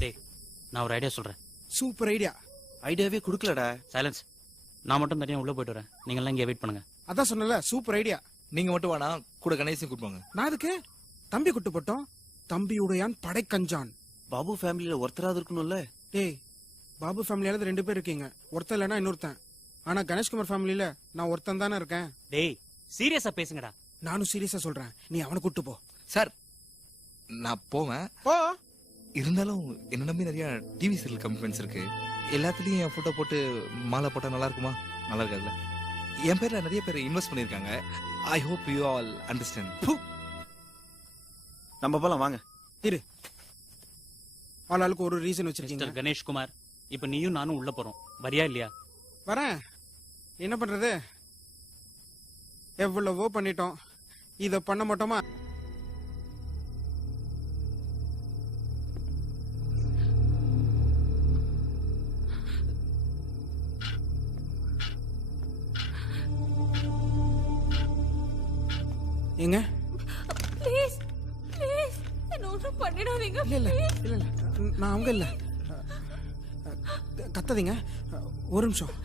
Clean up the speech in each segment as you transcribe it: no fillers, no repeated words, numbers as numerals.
டேய் நான் ஒரு ஐடியா சொல்கிறேன். Super idea. ஐடியாவே கொடுக்கலடா. சைலன்ஸ். நான் மட்டும் தனியாக உள்ளே போயிட்டு வரேன், நீங்கள்லாம் இங்கே வெயிட் பண்ணுங்க. அதான் சொன்னல சூப்பர் ஐடியா. நீங்க மட்டும் வேணா, கூட கணேசையும் கூப்பிடுவாங்க. நான் அதுக்கு தம்பி குட்டு போட்டோம். தம்பியுடையான் படை கஞ்சான். பாபு ஃபேமிலியில ஒருத்தராவது இருக்கணும்ல. டேய் பாபு ஃபேமிலியால 2 பேர் இருக்கீங்க, ஒருத்தன் இல்லைன்னா இன்னொருத்தன். ஆனா கணேஷ்குமார் ஃபேமிலியில நான் ஒருத்தன் தானே இருக்கேன். டேய் சீரியஸாக பேசுங்கடா. நானும் சீரியஸா சொல்றேன், நீ அவனை கூட்டு போ. சார் நான் போவேன். போ. இருந்தாலும் என்ன நம்பி நிறைய டிவி சீரியல் கமிட்மெண்ட்ஸ் இருக்கு. எல்லாத்துலயும் என் போட்டோ போட்டு மாலை போட்டா நல்லா இருக்குமா? நல்லா இருக்காதுல்ல. என் பேர்ல நிறைய பேர் இன்வெஸ்ட் பண்ணிருக்காங்க. I hope you all understand. நம்ம போலாம் வாங்க. இரு, ஆளாளுக்கு ஒரு ரீசன் வச்சிருக்கீங்க. மிஸ்டர் கணேஷ்குமார், இப்போ நீயும் நானும் உள்ளே போகிறோம், வரியா இல்லையா? வரேன். என்ன பண்றது, எவ்வளவோ பண்ணிட்டோம், இத பண்ண மாட்டோமா? எங்க ப்ளீஸ் ப்ளீஸ் என்ன ஒன்றும் பண்ணிடாதீங்க. இல்ல இல்ல இல்ல இல்ல, நான் அவங்க இல்ல. கத்தாதீங்க, ஒரு நிமிஷம்.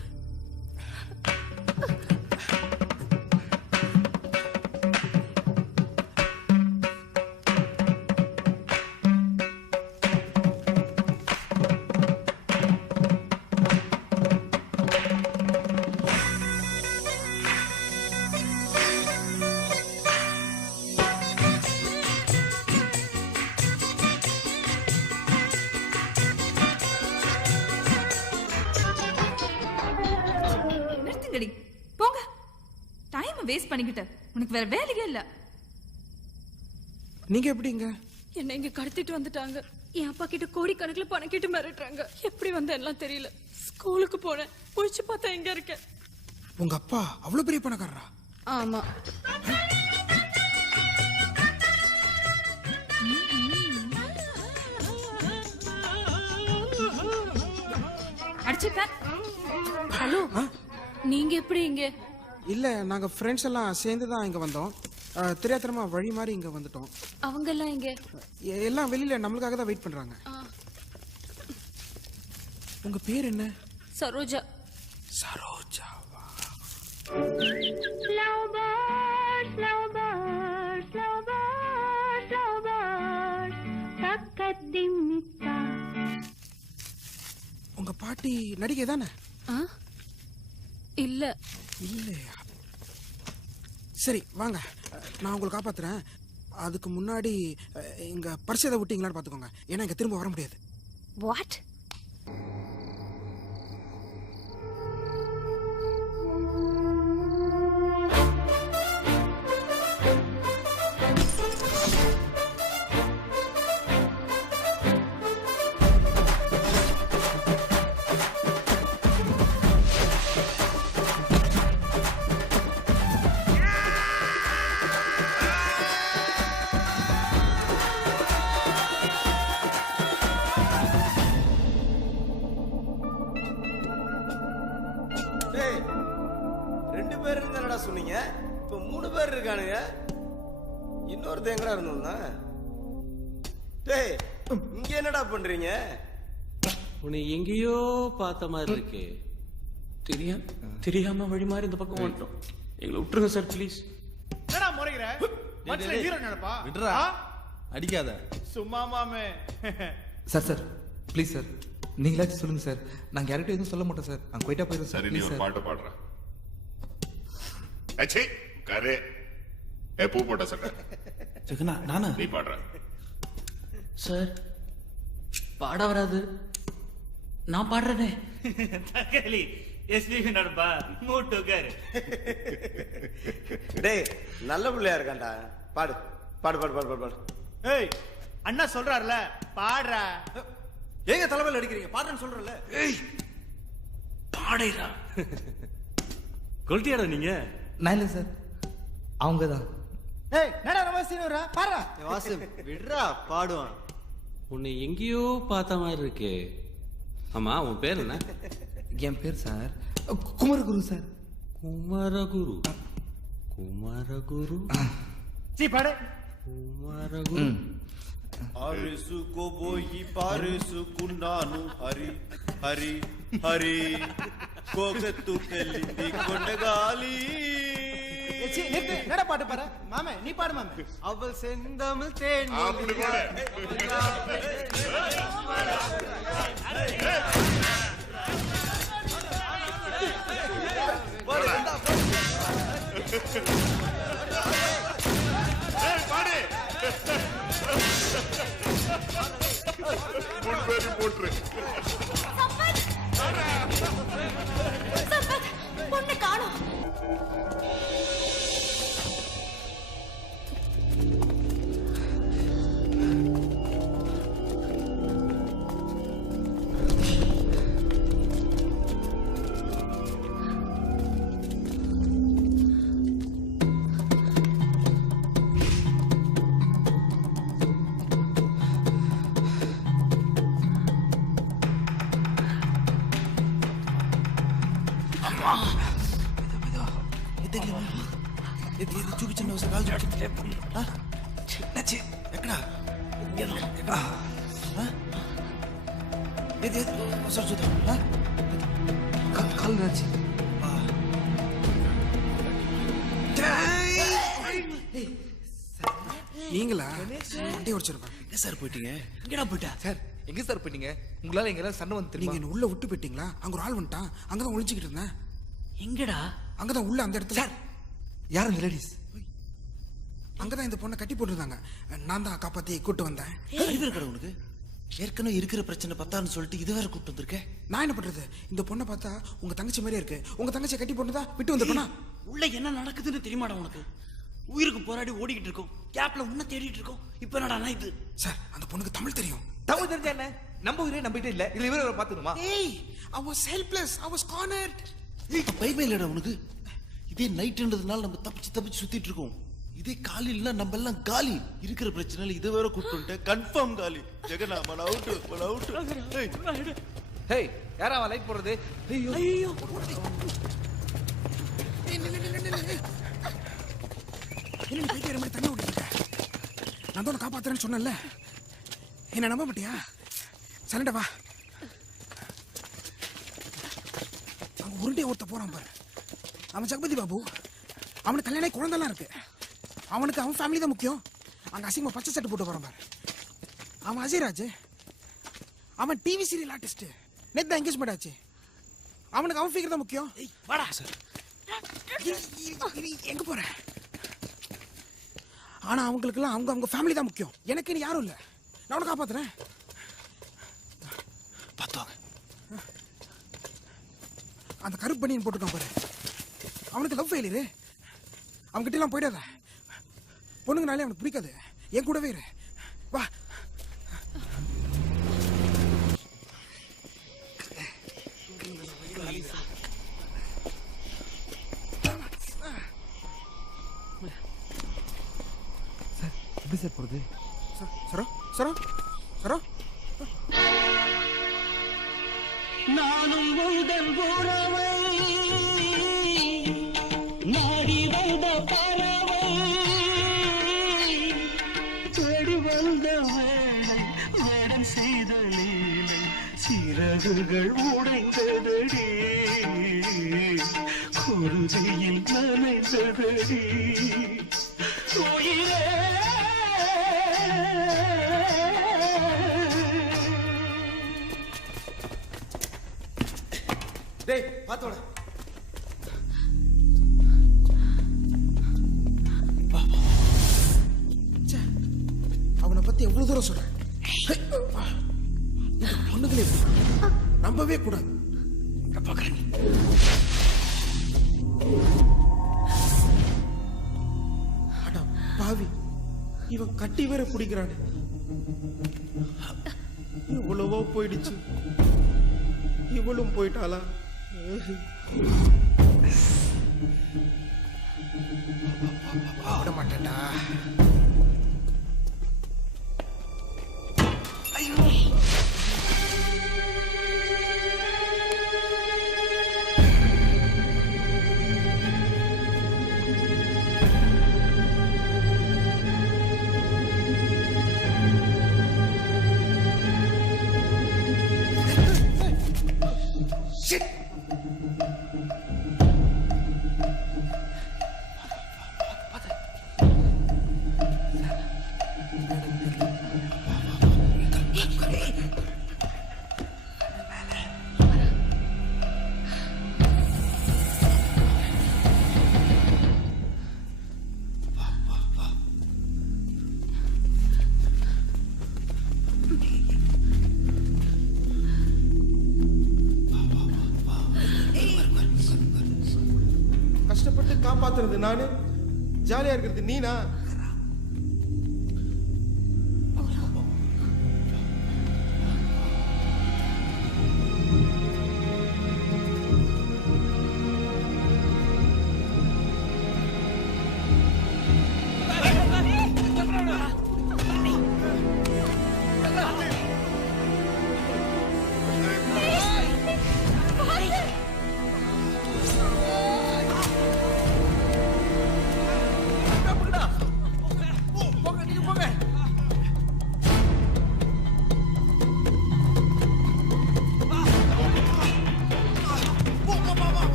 நிறுத்துங்கடி, போங்க. டைம் வேஸ்ட் பண்ணிக்கிட்ட, உனக்கு வேற வேலையே இல்ல. நீங்க எப்படிங்க? என்ன இங்க கடத்திட்டு வந்துட்டாங்க. என் அப்பா கிட்ட கோடிக்கணக்கில் பணம் கேட்டு மிரட்டுறாங்க. எப்படி வந்த எல்லாம் தெரியல. ஸ்கூலுக்கு போனேன், போயிச்சு பார்த்தா எங்க இருக்கேன். உங்க அப்பா அவ்வளவு பெரிய பணக்காரரா? ஆமா. அடிச்சுப்பேன். ஹலோ, நீங்க எப்படி இங்க? இல்ல, நாங்க ஃப்ரெண்ட்ஸ் எல்லாம் சேர்ந்து தான் இங்க வந்தோம். தெரியாதனமா வழி மாதிரி இங்க வந்துட்டோம். அவங்க எல்லாம் இங்க? எல்லாம் வெளியில நம்மளுக்காக தான் வெயிட் பண்றாங்க. உங்க பேர் என்ன? சரோஜா. சரோஜாவா? உங்க பாட்டி நடிகை தானே? இல்ல இல்லையா? சரி வாங்க, நான் உங்களை காப்பாத்துறேன். அதுக்கு முன்னாடி இங்க பர்ஸ் எதை விட்டீங்களான்னு பாத்துக்கோங்க, ஏன்னா இங்க திரும்ப வர முடியாது. வாட்? டேய் 2 பேர் இருந்தானடா சொன்னீங்க, இப்ப 3 பேர் இருக்கானுங்க. இன்னொருத்தன் எங்கடா இருந்தோம்னா? டேய் இங்க என்னடா பண்றீங்க? உன்னை எங்கேயோ பார்த்த மாதிரி இருக்கு. தெரியாம வழி மாதிரி இந்த பக்கம் வந்துட்டோம். எங்களை விட்டுருங்க சார் ப்ளீஸ். என்னடா முறைகிற? மச்சான் ஹீரோ நினைப்பா? விடுறா, அடிக்காத. சும்மா மாமே. சார் சார் ப்ளீஸ் சார், நீங்களாச்சும் சொல்லுங்க சார். நாங்க யார்கிட்ட எதுவும் சொல்ல மாட்டோம் சார். நாங்க போயிட்டா போயிடும் சார். சரி நீ ப்ளீஸ் ஒரு சார். பாட்டு பாடுற. அச்சே கரே ஏ பூ போட்ட சட்டை ஜெகனா நானா? நீ பாடுற. சார் பாட வராது, நான் பாடுறேனே. தக்காளி எஸ்பிபி நடப்பா மூட்டுக்காரு. டேய் நல்ல பிள்ளையா இருக்கான்டா, பாடு பாடு பாடு பாடு பாடு பாடு. ஏய் அண்ணா சொல்றாருல பாடுறா. ஏங்க தலைமையில் அடிக்கிறீங்க? பாடுறேன்னு சொல்றல. ஏய் பாடுறா. கொல்ட்டியாடா நீங்க? நான் இல்லை சார், அவங்க தான். ஏய் என்னடா நம்ம சீனியரா பாடுறா. வாசு விடுறா, பாடுவான். உன்னை எங்கேயோ பார்த்த மாதிரி இருக்கு. ஆமா உன் பேர் என்ன? என் பேர் சார் குமரகுரு சார். குமரகுரு. குமரகுரு. சீ பாடு. குமரகுரு. ఆరేసుకోబోయి పారేసుకున్నాను హరి హరి హరి కోకెత్తుకెళ్ళింది కొండగాలి என்னடா பாட்டு பாரு மாமே நீ பாடு மாமே அவள் செந்தமிழ் தேன் அப்படி கூட பாடு மூணு பேரும் போட்டுரு பொண்ணு காணோம். చూపించండి ఒకసారి కాల్ చూపించండి ఎక్కడ ఏది ఒకసారి చూద్దాం கால் ராஜி நீங்களா வண்டி ஓடிச்சிருப்பேன். எங்க சார் போயிட்டீங்க எங்கடா போயிட்டா சார் எங்க சார் போயிட்டீங்க உங்களால எங்க சண்டை வந்து நீங்க தெரியுமா என்ன உள்ள விட்டு போயிட்டீங்களா? அங்க ஒரு ஆள் வந்துட்டான். அங்கதான் ஒளிஞ்சுக்கிட்டு இருந்தேன். எங்கடா அங்கதான் உள்ள அந்த இடத்துல யார் அந்த லேடிஸ் அங்கதான் இந்த பொண்ணை கட்டி போட்டுருந்தாங்க. நான் தான் காப்பாத்தி கூட்டு வந்தேன். அறிவு இருக்கடா உனக்கு ஏற்கனவே இருக்கிற பிரச்சனை பத்தான்னு சொல்லிட்டு இது வேற கூப்பிட்டு வந்திருக்கேன். நான் என்ன பண்றது? இந்த பொண்ணை பார்த்தா உங்க தங்கச்சி மாதிரியே இருக்கு. உங்க தங்கச்சியை கட்டி போட்டுதான் விட்டு வந்துட்டா. உள்ள என்ன நடக்குதுன்னு தெரியுமாடா உனக்கு? உயிருக்கு போராடி ஓடிக்கிட்டு இருக்கோம், கேப்ல உன்ன தேடிட்டு இருக்கோம். இப்ப என்னடா இது? சார் அந்த பொண்ணுக்கு தமிழ் தெரியும். தமிழ் தெரிஞ்சா என்ன நம்ம உயிரே நம்பிட்டே இல்ல இதுல இவரை பாத்துக்கணுமா? ஏய் I was helpless. I was cornered. பயமே இல்லடா உனக்கு. இதே நைட்ன்றதுனால நம்ம தப்பிச்சு சுத்திட்டு இருக்கோம். இதே காலையில நம்ம எல்லாம் காலி. இருக்கிற பிரச்சனைல இதை வேற கூப்பிட்டு கன்ஃபார்ம் காலி. ஜெகனா மன அவுட். ஹேய் யாரா அவன் லைட் போடுறது? ஐயோ ஐயோ என்ன பைத்தியக்கார மாதிரி தண்ணி ஓடிக்கிட்ட? நான் தான் காப்பாத்துறேன்னு சொன்னேன்ல, என்ன நம்ப மாட்டியா? சரண்டா வா. அங்க உருண்டே ஒருத்த போறான் பாரு, அவன் ஜெகபதி பாபு. அவனுக்கு கல்யாணம் குழந்தைலாம் இருக்கு. அவனுக்கு அவன் ஃபேமிலி தான் முக்கியம். அங்க அசிங்கமா பச்சை சட்டை போட்டு போறான் பாரு, அவன் அஜய்ராஜ். அவன் டிவி சீரியல் ஆர்டிஸ்ட். நேத்து தான் என்கேஜ்மெண்ட் ஆச்சு. அவனுக்கு அவன் ஃபிகர் தான் முக்கியம். வாடா சார். எங்க போற? ஆனா அவங்களுக்குலாம் அவங்க ஃபேமிலி தான் முக்கியம். எனக்கு நீ யாரும் இல்ல. நான் உனக்கு காப்பாத்துறேன். பார்த்துவாங்க. அந்த கருப்பு பனியன் போட்டுக்கான் பாரு, அவனுக்கு லவ் ஃபெயிலியர். அவன்கிட்ட எல்லாம் போயிடாத. பொண்ணுங்கனாலே அவனுக்கு பிடிக்காது. என் கூடவே இரு. வா. எப்படி சார் போறது? சரோ சரோ சரோ நானும் உங்கள் உறவை நாடி வந்த பறவை தேடி வந்த வேளை வேடம் செய்த லீலை சிறகுகள் உடைந்ததடி குருதியில் நனைந்ததடி உயிரே டேய் பாத்தோட அவனை பத்தி எவ்வளவு தூரம் சொல்றேன். இந்த பொண்ணுகளே நம்பவே கூடாது. பாக்குறேன் அட பாவி, இவன் கட்டி வேற பிடிக்கிறானே. இவ்வளவோ போயிடுச்சு, இவளும் போயிட்டாளா? விட மாட்டேன்டா. காப்பாத்துறது நானு, ஜாலியா இருக்கிறது நீனா?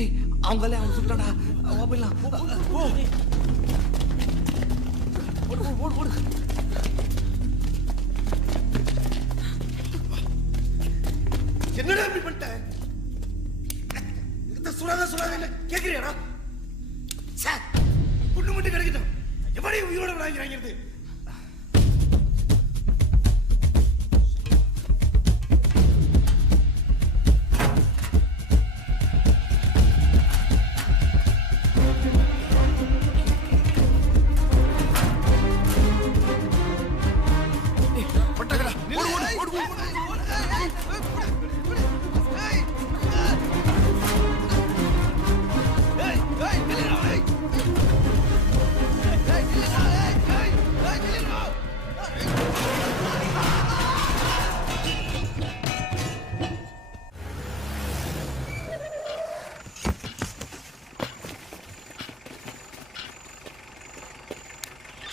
ஏய் அவங்களே அவங்க சுட்டாடா போயிடலாம். என்னடா இப்படி பண்ணிட்ட? இந்த சுடாத என்ன கேக்குறியாடா? புண்ணு மட்டும் கிடைக்கட்டும், எப்படி உயிரோட வாங்கிறது?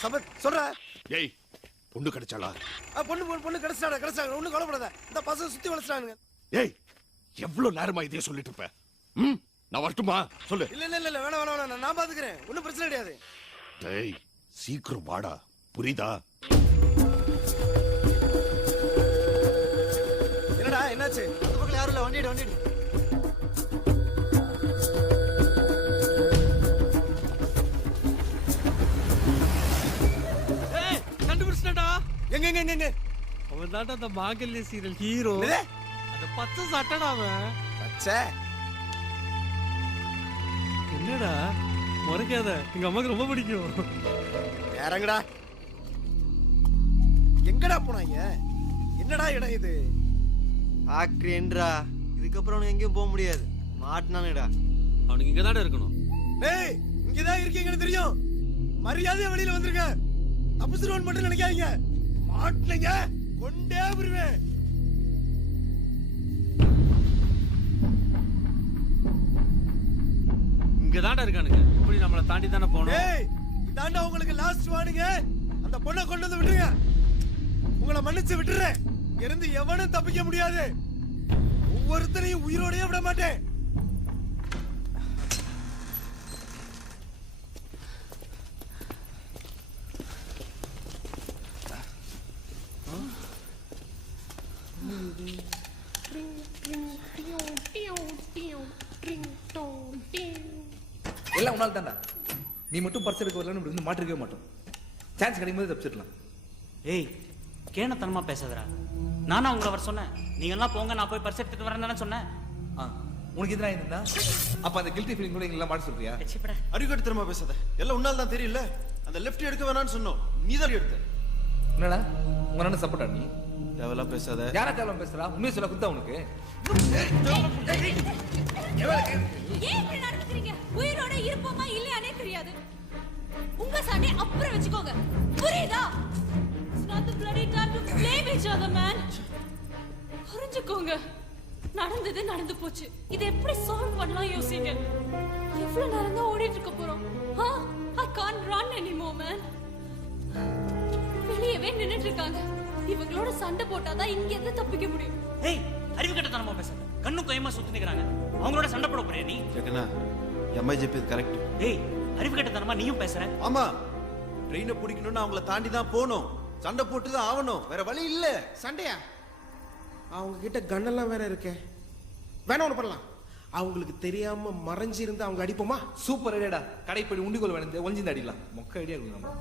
சபத் சொல்ற. ஏய் பொண்ணு கிடைச்சாளா? பொண்ணு கிடைச்சாங்க. ஒண்ணு கவலைப்படாத, இந்த பசங்க சுத்தி வளர்ச்சானுங்க. ஏய் எவ்வளவு நேரமா இதே சொல்லிட்டு இருப்ப? நான் வரட்டுமா? சொல்லு. இல்ல வேணாம், நான் பாத்துக்கிறேன், ஒண்ணும் பிரச்சனை கிடையாது. டேய் சீக்கிரம் வாடா, புரியுதா? என்னடா என்னாச்சு? அந்த பக்கம் யாரும் இல்ல, வண்டிடு. கண்டுபிடிச்சிட்டா? எங்க அவன் தான்டா அந்த மாங்கல்ய சீரியல் ஹீரோ. அந்த பச்சை சட்டடா அவன். பச்சை என்னடா முறைக்காத, எங்க அம்மாக்கு ரொம்ப பிடிக்கும். யாரங்கடா? எங்கடா போனாங்க? என்னடா இடம் இது? ஆக்ரேன்றா, இதுக்கப்புறம் எங்கேயும் போக முடியாது, மாட்டினானுடா. அவனுக்கு இங்க தானே இருக்கணும். டேய் இங்கதான் இருக்கீங்கன்னு தெரியும், மரியாதையா வெளியில வந்துருங்க. தப்புசுரோன் மட்டும் நினைக்காதீங்க, மாட்டினீங்க கொண்டே வருவேன். இங்க தான்டா இருக்கானுங்க, இப்படி நம்மளை தாண்டி தானே போகணும். டேய் இதாண்டா உங்களுக்கு லாஸ்ட் வார்னிங். அந்த பொண்ணை கொண்டு வந்து விட்டுருங்க, உங்களை மன்னிச்சு விட்டுறேன். இருந்து எவனும் தப்பிக்க முடியாது, ஒவ்வொருத்தரையும் உயிரோடயே விட மாட்டேன். எல்லாம் உன்னால தான்டா. நீ மட்டும் பர்ஸ் எடுக்க வரலன்னு இப்படி வந்து மாட்டிருக்கவே மாட்டோம். சான்ஸ் கிடைக்கும் போது தப்பிச்சிடலாம். ஏய் கேனத்தனமா பேசாதடா. நானா உங்களை வர சொன்னேன்? நீங்க எல்லாம் போங்க, நான் போய் பர்ஸ் எடுத்துட்டு வரேன்னு தானே சொன்னேன். உனக்கு எதிராக இருந்தா அப்ப அந்த கில்ட்டி ஃபீலிங் கூட எல்லாம் மாட்ட சொல்றியா? அறிவுக்கட்டு திரும்ப பேசாத, எல்லாம் உன்னால தான் தெரியல. அந்த லெஃப்ட் எடுக்க வேணாம்னு சொன்னோம், நீ தான் எடுத்த. என்னடா உங்க அண்ணன் சப்போர்ட்டா நீ? தேவலாம் பேசாத. யாரா தேவலாம் பேசுறா? உண்மையை சொல்ல குத்தா உனக்கு? ஏன் இப்படி நடந்துக்கிறீங்க? உயிரோட இருப்போமா இல்லையானே தெரியாது. உங்க சண்டை அப்புறம் வச்சுக்கோங்க, புரியுதா? It's not the bloody time to blame each other, man. புரிஞ்சுக்கோங்க, நடந்தது நடந்து போச்சு. இதை எப்படி சால்வ் பண்ணலாம் யோசிங்க. எவ்வளவு நேரம் தான் ஓடிட்டு இருக்க போறோம்? I can't run anymore, man. வெளியவே நின்னுட்டு இருக்காங்க. இவங்களோட சண்டை போட்டாதான் இங்க இருந்து தப்பிக்க முடியும். ஏய் அறிவு கட்டத்தனமா பேசாத, கண்ணு கைமா சுத்தி நிக்கிறாங்க, அவங்களோட சண்டை போட போறியா நீ? ஜெகனா எம்ஐ ஜெபிது கரெக்ட். ஏய் அறிவு கட்டத்தனமா நீயும் பேசுற. ஆமா, ட்ரெயினை பிடிக்கணும்னு அவங்கள தாண்டி தான் போகணும், சண்டை போட்டு தான் ஆகணும், வேற வழி இல்ல. சண்டையா? அவங்க கிட்ட கன்னெல்லாம் வேற இருக்கே. வேணா ஒண்ணு பண்ணலாம், அவங்களுக்கு தெரியாம மறைஞ்சிருந்து அவங்க அடிப்போமா? சூப்பர் ஐடியாடா. கடைப்படி உண்டிகோல் வேணும் ஒளிஞ்சிருந்து அடிக்கலாம். மொக்க ஐடியா கொடுக்கலாம்.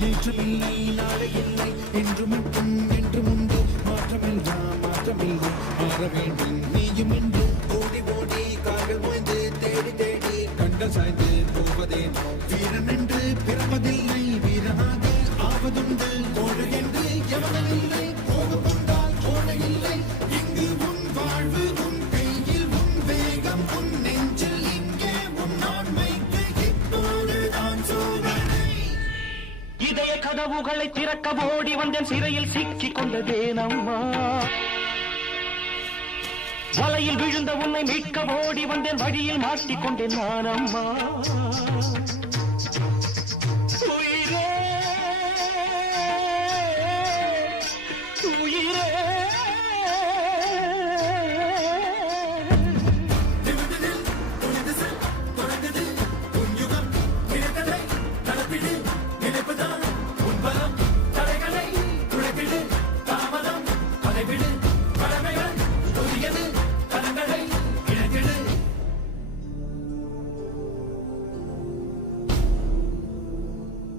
மாற்றமில்லை நாளை இல்லை என்று மட்டும் என்று முன்பு மாற்றமெல்லாம் மாற்றமில்லை மாற வேண்டும் நீயும் என்று ஓடி ஓடி கால்கள் ஓய்ந்து தேடி தேடி கண்கள் சாய்ந்து போவதே வீரன் என்று பிறப்பதில்லை வீரனாக ஆவதுண்டு கோடு என்று எவனும் இல்லை கோபம் கொண்டால் கோடை இல்லை இங்கு உன் வாழ்வு உன் கையில் உன் வேகம் உன் நெஞ்சில் இங்கே உன் ஆண்மைக்கு இப்போதுதான் சோதனை இதய கதவுகளை திறக்க ஓடி வந்தேன் சிறையில் சிக்கிக் கொண்டதேனம்மா வலையில் விழுந்த உன்னை மீட்க ஓடி வந்தேன் வழியில் மாட்டிக்கொண்டேன் நான் அம்மா உயிரே உயிரே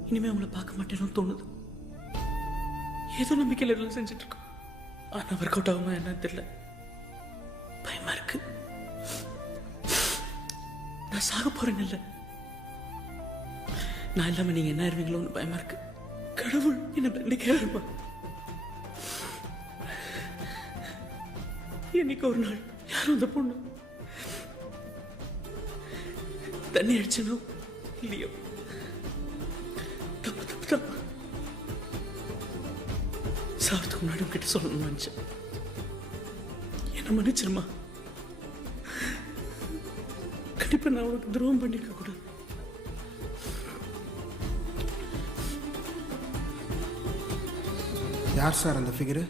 இனிமே அவங்கள பார்க்க மாட்டேன்னு தோணுது ஏதோ நம்பிக்கையில் எல்லாம் செஞ்சுட்டு இருக்கோம் ஆனா ஒர்க் அவுட் ஆகுமா என்னன்னு தெரியல பயமா இருக்கு நான் சாக போறேன் இல்ல நான் இல்லாம நீங்க என்ன ஆயிருவீங்களோன்னு பயமா இருக்கு கடவுள் என்ன தண்டிக்காருமா என்னைக்கு ஒரு நாள் யாரும் அந்த பொண்ணு தண்ணி அடிச்சனோ இல்லையோ சாவத்துக்கு முன்னாடி கிட்ட சொல்லணும்னு நினைச்சேன் என்ன மன்னிச்சிருமா கண்டிப்பா நான் உனக்கு துரோகம் பண்ணிருக்க கூடாது யார் சார் அந்த ஃபிகரு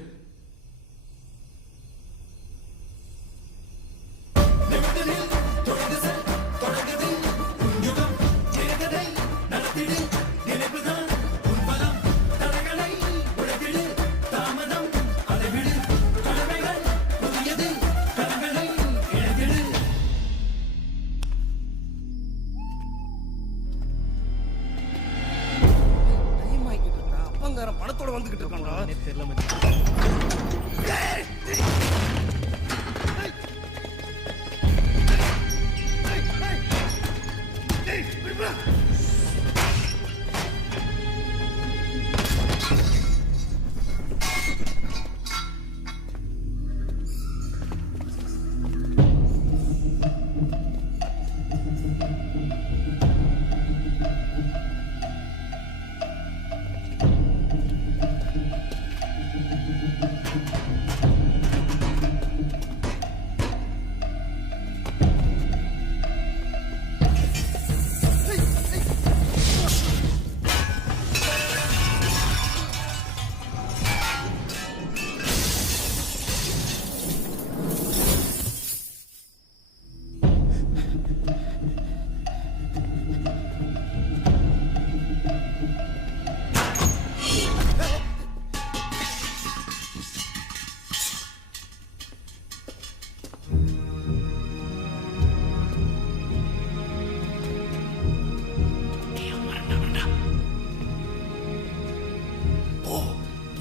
பணத்தோட வந்துகிட்டு இருக்கான்டா தெரியல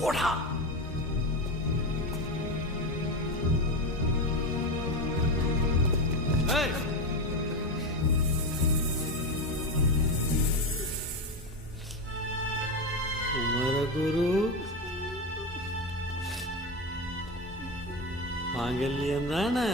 போடா. குமரகுரு மாங்கல்யம் தானே?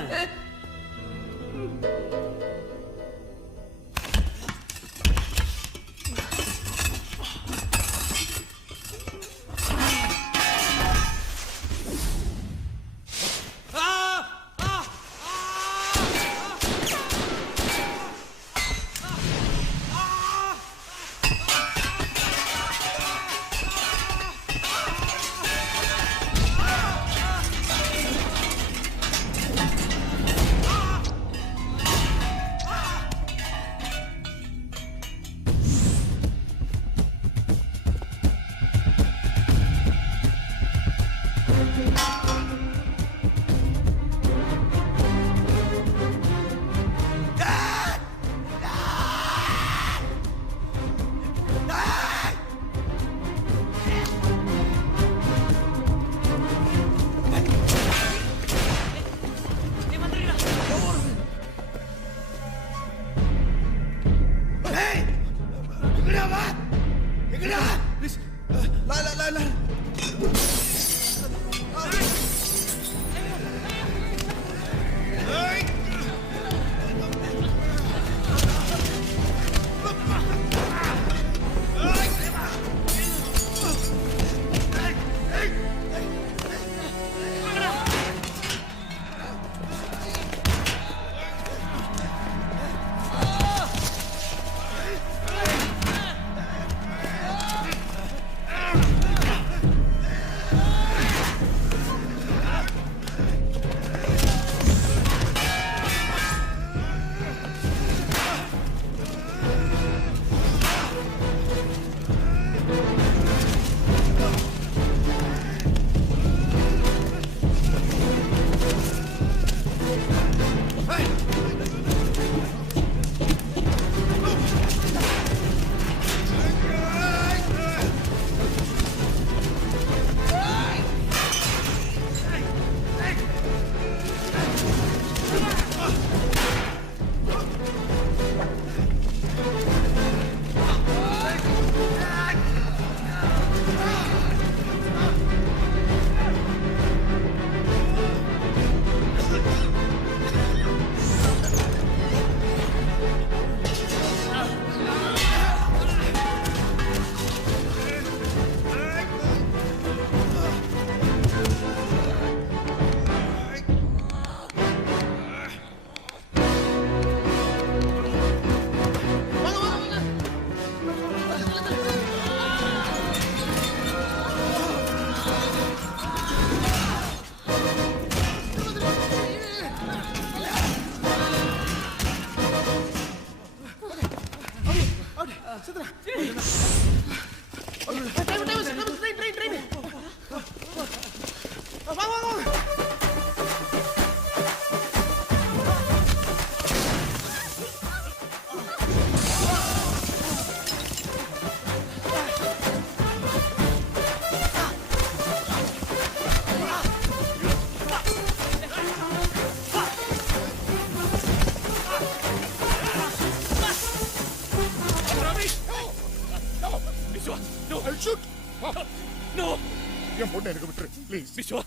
என் பொண்ணு எனக்கு விட்டுரு ப்ளீஸ். விஸ்வா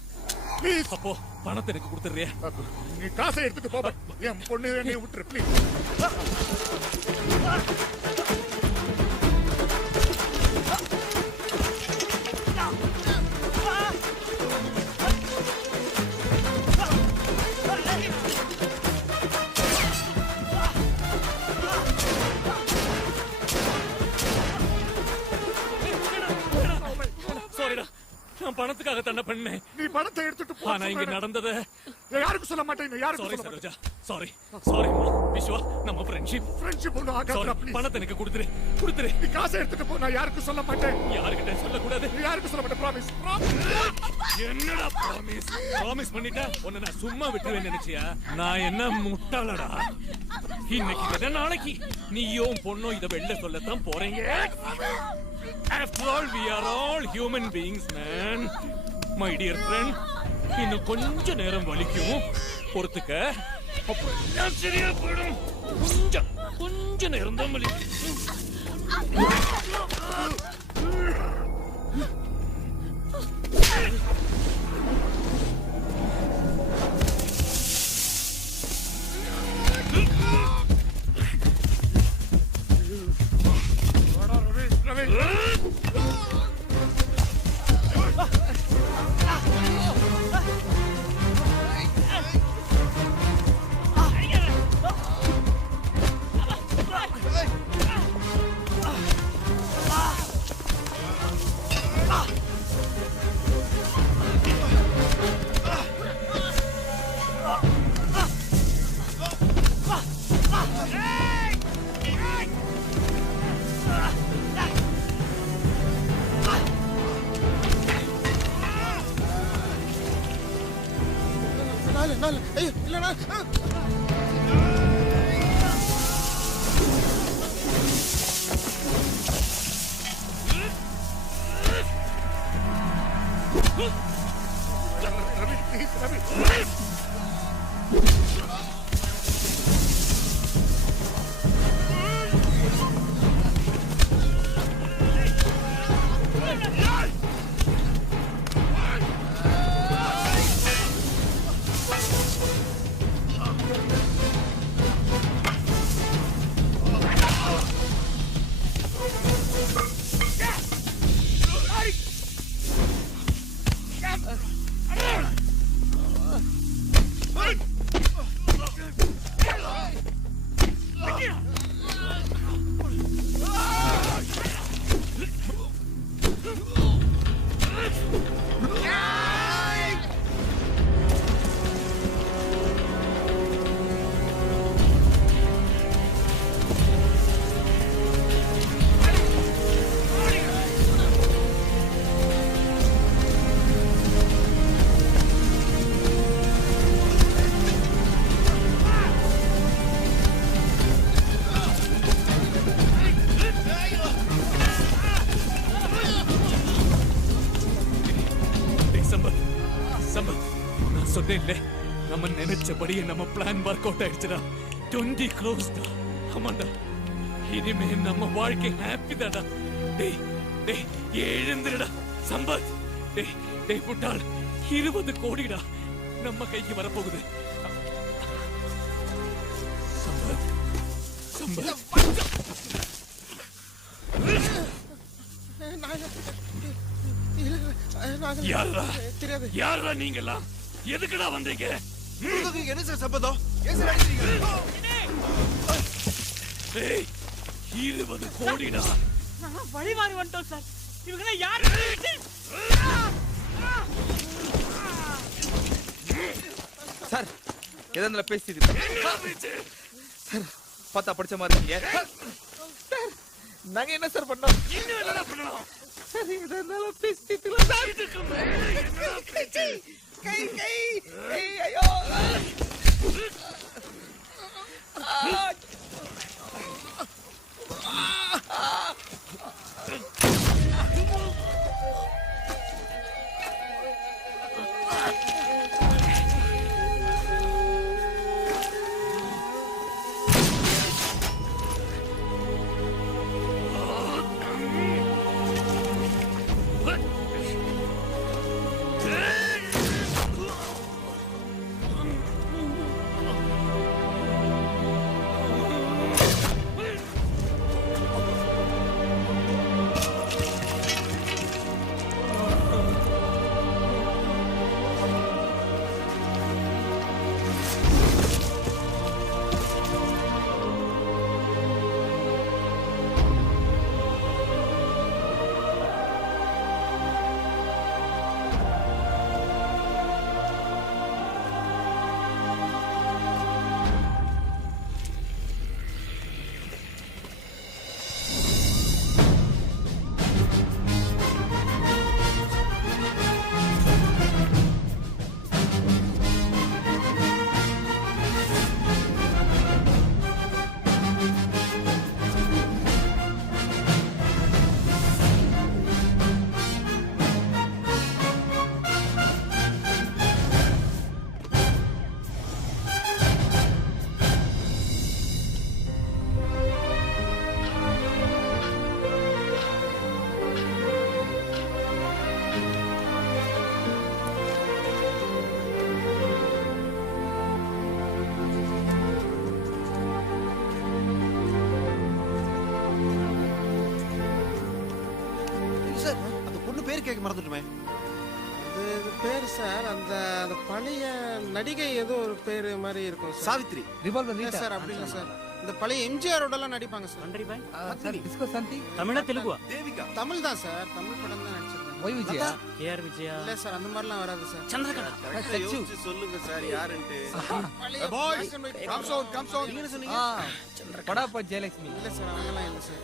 ப்ளீஸ். அப்போ பணத்தை எனக்கு கொடுத்துறியா? நீ காசை எடுத்துட்டு போ. என் பொண்ணு என்னை விட்டுரு ப்ளீஸ். நான் பணத்துக்காக தன்னை பண்ணேன். நீ பணத்தை எடுத்துட்டு போ. ஆனா இங்க நடந்தது யாருக்கு சொல்ல மாட்டேன். யாருக்கு சாரி சொல்ல சரோஜா. சாரி விஸ்வா, நம்ம ஃப்ரெண்ட்ஷிப் ஒண்ணு ஆகாதுடா ப்ளீஸ். பணத்தை எனக்கு கொடுத்துரு. நீ காசை எடுத்துட்டு போ. நான் யாருக்கும் சொல்ல மாட்டேன். யாருக்கிட்ட சொல்ல கூடாது. நீ யாருக்கும் சொல்ல மாட்டேன். ப்ராமிஸ். என்னடா ப்ராமிஸ் பண்ணிட்ட? உன்னை நான் சும்மா விட்டுருவேன் நினைச்சியா? நான் என்ன முட்டாளடா? இன்னைக்கு நாளைக்கு நீயும் பொண்ணும் இதை வெளில சொல்லத்தான் போறீங்க. After all, we are all human beings, man. My dear friend, இன்னும் கொஞ்ச நேரம் வலிக்கும். பொறுத்துக்க. அப்புறம் எல்லாம் சரியா போயிடும். கொஞ்ச நேரம் தான் வலிக்கும். ஐயோ இல்லண்ணா சொன்னேன்ல நம்ம நினைச்சபடியே நம்ம பிளான் ஒர்க் அவுட் ஆயிடுச்சுடா 20 crores டா ஆமாண்டா இனிமே நம்ம வாழ்க்கை ஹாப்பி தாடா டேய் டேய் எழுந்திருடா சம்பத் டேய் டேய் புட்டாள் 20 கோடிடா நம்ம கைக்கு வரப்போகுது சம்பத் சம்பத் யாரா நீங்களா எதுக்குடா வந்தீங்க என்ன சார் சம்பந்தம் ஏன் சார் அடிக்கிறீங்க 20 கோடிடா வழி மாறி வந்துட்டோம் சார் இவங்க யாரு சார் எதனால பேசிட்டு சார் பார்த்தா படிச்ச மாதிரி இருக்கீங்க நாங்க என்ன சார் பண்ணோம் இன்னும் என்ன பண்ணணும் சார் எதனால பேசிட்டு கை கை ஐயோ கேட்க மறந்துட்டுமே. அது பேர் சார் அந்த அந்த பழைய நடிகை ஏதோ ஒரு பேர் மாதிரி இருக்கும் சார். சாவித்ரி. ரிவால்வர் இல்ல சார் அப்படி இல்லை சார். இந்த பழைய எம்ஜிஆரோடலாம் நடிப்பாங்க சார். நன்றி பாய். சார் டிஸ்கோ சாந்தி தமிழா தெலுங்குவா? தேவிகா. தமிழ் தான் சார். தமிழ் படம் தான் நடிச்சிருக்காங்க. Y Vijaya KR Vijaya? இல்ல சார் அந்த மாதிரிலாம் வராது சார். சந்திரகலா? கரெக்ட்டா யோசிச்சு சொல்லுங்க சார் யாருன்னு. Boys come sound. நீங்க சொன்னீங்க படாப்பா ஜெயலட்சுமி. இல்ல சார் அவங்கலாம் இல்ல சார்.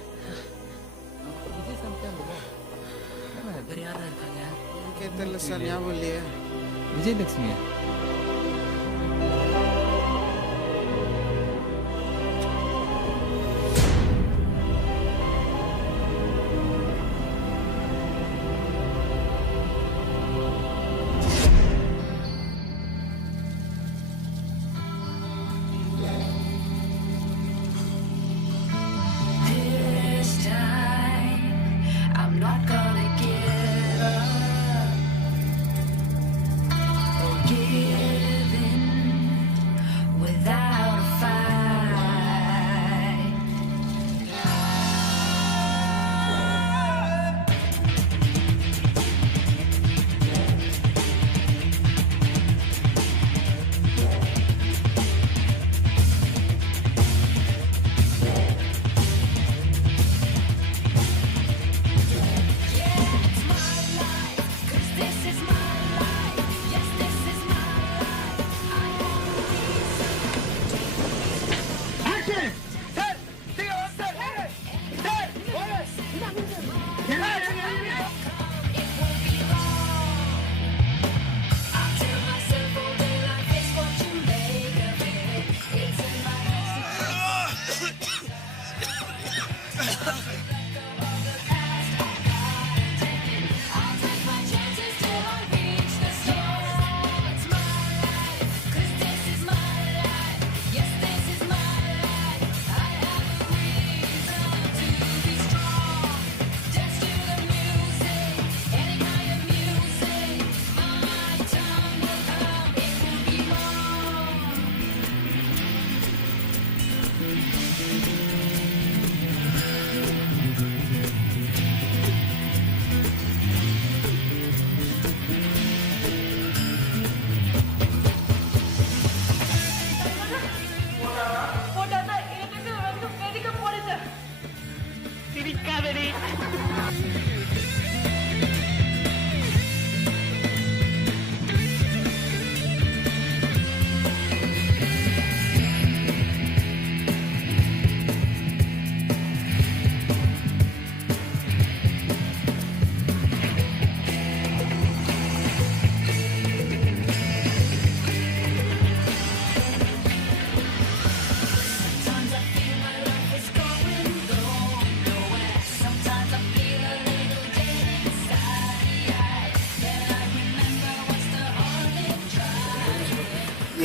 விஜய் சாந்தி வேற யாரா இருக்காங்க? எனக்கே தெரியல சார் ஞாபகம் இல்லையே. விஜயலட்சுமியா?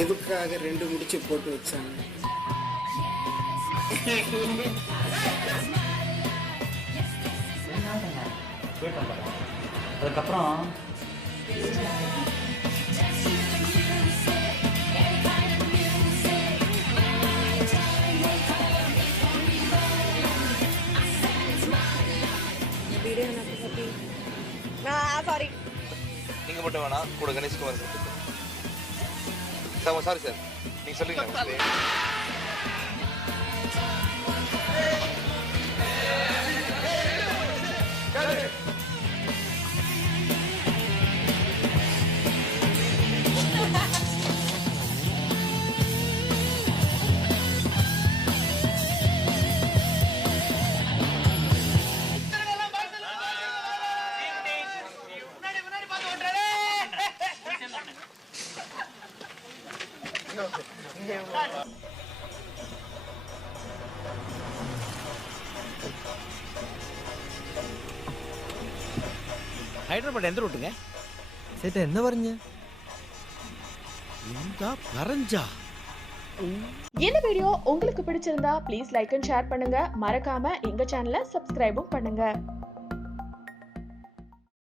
எதுக்காக ரெண்டு முடிச்சு போட்டு வச்சாங்க? அதுக்கப்புறம் சாரி நீங்க மட்டும் வேணாம், கூட கணேஷ்குமார் சார். சாரி சார், நீங்க சொல்லுங்க. ஹைதராபாத் எந்த ரூட்டுங்க? சேட்டா என்ன வரீங்க? இந்த பரஞ்சா. இந்த வீடியோ உங்களுக்கு பிடிச்சிருந்தா ப்ளீஸ் லைக் அண்ட் ஷேர் பண்ணுங்க. மறக்காம எங்க சேனலை சப்ஸ்கிரைபும் பண்ணுங்க.